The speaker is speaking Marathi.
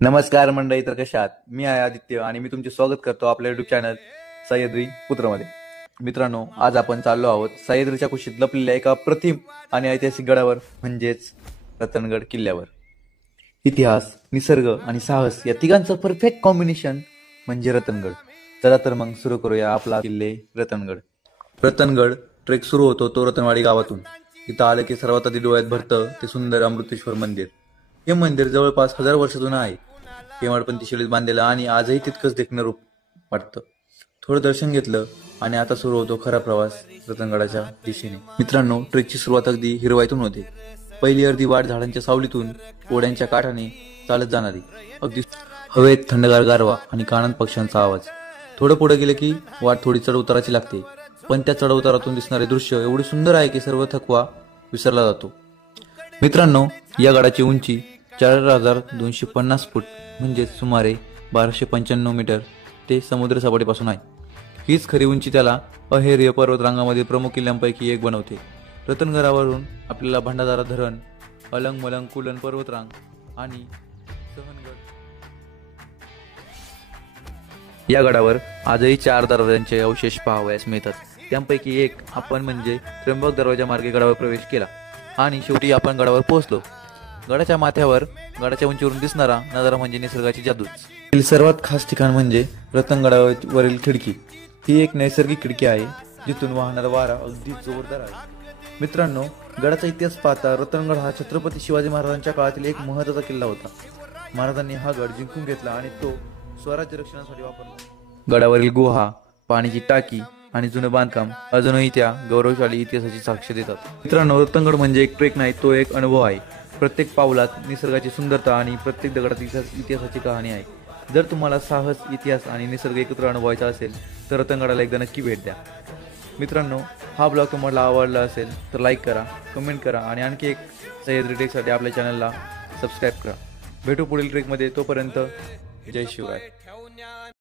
नमस्कार मंडळी, तर कशा आहात? मी आहे आदित्य आणि मी तुमचे स्वागत करतो आपल्या युट्यूब चॅनल सह्याद्री पुत्रमध्ये. मित्रांनो, आज आपण चाललो आहोत सह्याद्रीच्या कुशीत लपलेल्या एका अप्रतिम आणि ऐतिहासिक गडावर म्हणजेच रतनगड किल्ल्यावर. इतिहास, निसर्ग आणि साहस या तिघांचं परफेक्ट कॉम्बिनेशन म्हणजे रतनगड. चला तर मग सुरू करूया आपला किल्ले रतनगड. रतनगड ट्रेक सुरू होतो तो रतनवाडी गावातून. इथं आलं की सर्वात आधी डोळ्यात भरतं ते सुंदर अमृतेश्वर मंदिर. हे मंदिर जवळपास 1000 वर्ष जुनं आहे. हेमाडपंथी शैलीत बांधलेलं आणि आजही तितकंच देखणं रूप वाटतं. थोडं दर्शन घेतलं आणि आता सुरू होतो खरा प्रवास रतनगडाच्या दिशेने. मित्रांनो, ट्रेकची सुरुवात अगदी हिरवाईतून होते. पहिली अर्धी वाट झाडांच्या सावलीतून ओढ्यांच्या काठाने चालत जाणारी. अगदी हवेत थंडगार गारवा आणि कानात पक्ष्यांचा आवाज. थोडं पुढे गेले की वाट थोडी चढ उताराची लागते, पण त्या चढ उतारातून दिसणारे दृश्य एवढे सुंदर आहे की सर्व थकवा विसरला जातो. मित्रांनो, या गडाची उंची 4250 फूट म्हणजेच सुमारे 1295 मीटर ते समुद्र सपाटीपासून आहे. हीच खरी उंची त्याला अहेर्य पर्वतरांगामधील प्रमुख किल्ल्यांपैकी एक बनवते. रतनगडावरून आपल्याला भंडारदरा धरण, अलंग मलंग कुलन पर्वतरांग आणि सहनगड या गडावर आजही 4 दरवाजांचे अवशेष पाहावयास मिळतात. त्यांपैकी एक आपण म्हणजे त्र्यंबक दरवाजा मार्गे गडावर प्रवेश केला आणि शेवटी आपण गडावर पोहोचलो. गडाच्या माथ्यावर गडाच्या उंचीवरून दिसणारा नजारा म्हणजे निसर्गाची जादूच. सर्वात खास ठिकाण म्हणजे रतनगडावरील खिडकी. ही एक नैसर्गिक खिडकी आहे जिथून वाहणारा वारा अगदी जोरदार आहे. मित्रांनो, गडाचा इतिहास पाहता रतनगड हा छत्रपती शिवाजी महाराजांच्या काळातील एक महत्त्वाचा किल्ला होता. महाराजांनी हा गड जिंकून घेतला आणि तो स्वराज्य रक्षणासाठी वापरला. गडावरील गुहा, पाण्याची टाकी आणि जुनं बांधकाम अजूनही त्या गौरवशाली इतिहासाची साक्ष देतात. मित्रांनो, रतनगड म्हणजे एक ट्रेक नाही, तो एक अनुभव आहे. प्रत्येक पावलात निसर्गाची सुंदरता आणि प्रत्येक दगडात इतिहासाची कहाणी आहे. जर तुम्हाला साहस, इतिहास आणि निसर्ग एकत्र अनुभवायचा असेल तर रतनगडाला एकदा नक्की भेट द्या. मित्रांनो, हा ब्लॉग तुम्हाला आवडला असेल तर लाईक करा, कमेंट करा आणि आणखी एक सह्याद्री ट्रेकसाठी आपल्या चॅनलला सबस्क्राईब करा. भेटू पुढील ट्रेकमध्ये. तोपर्यंत जय शिवराय.